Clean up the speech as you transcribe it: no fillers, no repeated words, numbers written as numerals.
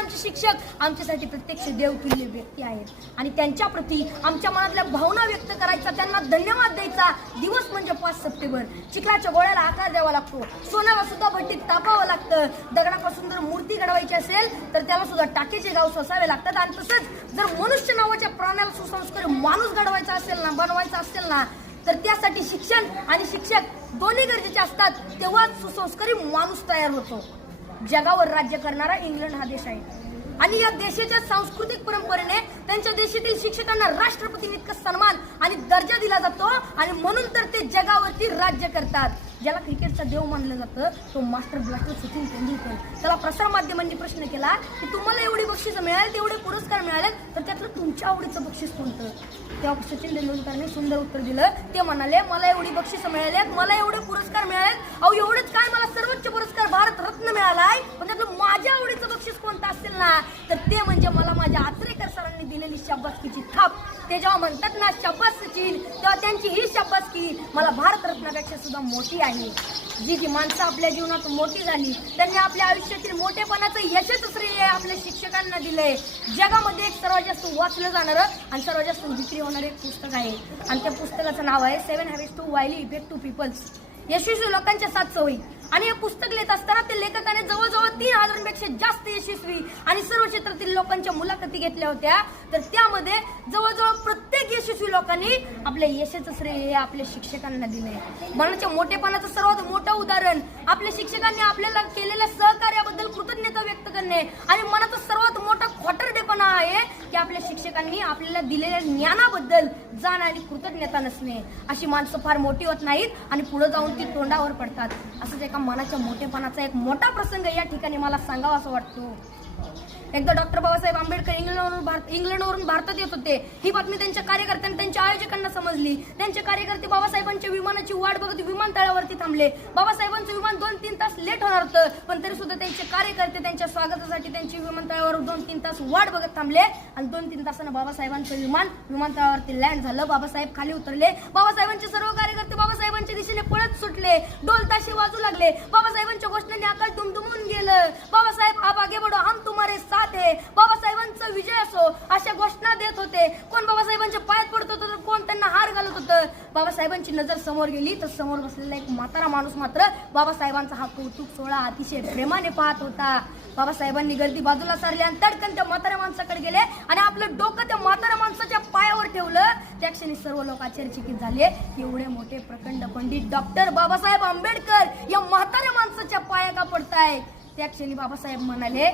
आमचे शिक्षक आमच्यासाठी प्रत्यक्ष देवतुल्य व्यक्ती आहेत आणि त्यांच्या प्रती आमच्या मनातल्या भावना व्यक्त करायचा, त्यांना धन्यवाद द्यायचा दिवस म्हणजे 5 सप्टेंबर. चिखलाच्या गोळ्याला आकार द्यावा लागतो, सोन्याला सुद्धा भट्टीत तापावं लागतं, दगडापासून जर मूर्ती घडवायची असेल तर त्याला सुद्धा टाकेचे गाव सोसावे लागतात. आणि तसंच जर मनुष्य नावाच्या प्राण्याला सुसंस्कारी माणूस घडवायचा असेल ना, बनवायचा असेल ना, तर त्यासाठी शिक्षण आणि शिक्षक दोन्ही गरजेचे असतात. तेव्हा सुसंस्कारी माणूस तयार होतो. जगावर राज्य करणारा इंग्लंड हा देश आहे आणि या देशाच्या सांस्कृतिक परंपरेने त्यांच्या देशातील शिक्षकांना राष्ट्रपतींइतका सन्मान आणि दर्जा दिला जातो आणि म्हणून तर ते जगावरती राज्य करतात. ज्याला क्रिकेटचा देव मानलं जातं तो मास्टर ब्लास्टर सचिन तेंडुलकर. त्याला प्रसार माध्यमांनी प्रश्न केला की तुम्हाला एवढी बक्षिसं मिळाली, तेवढे पुरस्कार मिळाले, तर त्यातलं तुमच्या आवडीचं बक्षीस कोणतं? तेव्हा सचिन तेंडुलकरने सुंदर उत्तर दिलं. ते म्हणाले, मला एवढी बक्षिसं मिळाल्यात, मला एवढे पुरस्कार मिळालेत, अहो एवढंच काय, मला सर्वोच्च पुरस्कार भारत रत्न मिळालाय, पण त्यातलं माझ्या आवडीचं बक्षीस कोणतं असेल ना, तर ते म्हणजे मला माझ्या आचरेकर सरांनी दिलेली शाबासकीची थाप. ते जेव्हा म्हणतात ना शाबास सचिन, तेव्हा त्यांची ही शाबासकी मला भारतरत्नापेक्षा सुद्धा मोठी आहे. जी माणसं आपल्या जीवनात मोठी झाली त्यांनी आपल्या आयुष्यातील मोठेपणाचं यशच श्रेय आपल्या शिक्षकांना दिलंय. जगामध्ये एक सर्वात जास्त वाचलं जाणारं आणि सर्वात जास्त विक्री होणारं एक पुस्तक आहे आणि त्या पुस्तकाचं नाव आहे 7 Habits to Highly Effective People. यशस्वी लोकांच्या 7 सवयी. आणि हे पुस्तक लिहित असताना ते लेखकाने जवळजवळ 3000पेक्षा जास्त यशस्वी आणि सर्व क्षेत्रातील लोकांच्या मुलाखती घेतल्या होत्या. तर त्यामध्ये जवळजवळ प्रत्येक यशस्वी लोकांनी आपल्या यशाचं श्रेय हे आपल्या शिक्षकांना दिलंय. मनाच्या मोठेपणाचं सर्वात मोठं उदाहरण आपल्या शिक्षकांनी आपल्याला केलेल्या सहकार्याबद्दल कृतज्ञता व्यक्त करणे आणि मनाचा सर्वात मोठा खोटरडेपणा आहे की आपल्या शिक्षकांनी आपल्याला दिलेल्या ज्ञानाबद्दल जाण आणि कृतज्ञता नसणे. अशी माणसं फार मोठी होत नाहीत आणि पुढे जाऊन ती तोंडावर पडतात. असंच एका मनाच्या मोठेपणाचा एक मोठा प्रसंग या ठिकाणी मला सांगावा असं वाटतो. एकदा डॉक्टर बाबासाहेब आंबेडकर इंग्लंडवरून भारतात येत होते. ही बातमी त्यांच्या कार्यकर्त्यांना, त्यांच्या आयोजकांना समजली. त्यांचे कार्यकर्ते बाबासाहेबांच्या विमानाची वाट बघत विमानतळावरती थांबले. बाबासाहेबांचं विमान 2-3 तास लेट होणार होतं, पण तरी सुद्धा त्यांचे कार्यकर्ते त्यांच्या स्वागतासाठी त्यांची विमानतळावर 2-3 तास वाट बघत थांबले आणि 2-3 तासानं बाबासाहेबांचं विमान विमानतळावरती लँड झालं. बाबासाहेब खाली उतरले. बाबासाहेबांचे सर्व कार्यकर्ते बाबासाहेबांच्या दिशेने पळत सुटले. ढोल ताशे वाजू लागले. बाबासाहेबांच्या घोषणांनी आकाश दुमदुमून गेलं. बाबासाहेब आप आगे बढ़ो, हम तुम्हारे साथ है. बाबासाहेबांचा विजय असो अशा घोषणा देत होते. कोण बाबासाहेबांच्या पायात पडत होतं तर कोण त्यांना हार घालत होतं. बाबासाहेबांची नजर समोर गेली तर समोर बसलेला एक म्हातारा माणूस मात्र बाबासाहेबांचा हा कौतुक सोहळा अतिशय प्रेमाने पाहत होता. बाबासाहेबांनी गर्दी बाजूला सारली आणि तडकन त्या म्हाताऱ्या माणसाकडे गेले आणि आपलं डोकं त्या म्हाताऱ्या माणसाच्या पायावर ठेवलं. त्या क्षणी सर्व लोक आश्चर्यचकित झाले. एवढे मोठे प्रचंड पंडित डॉक्टर बाबासाहेब आंबेडकर या म्हाताऱ्या माणसाच्या पाया का पडताय? त्या क्षणी बाबासाहेब म्हणाले,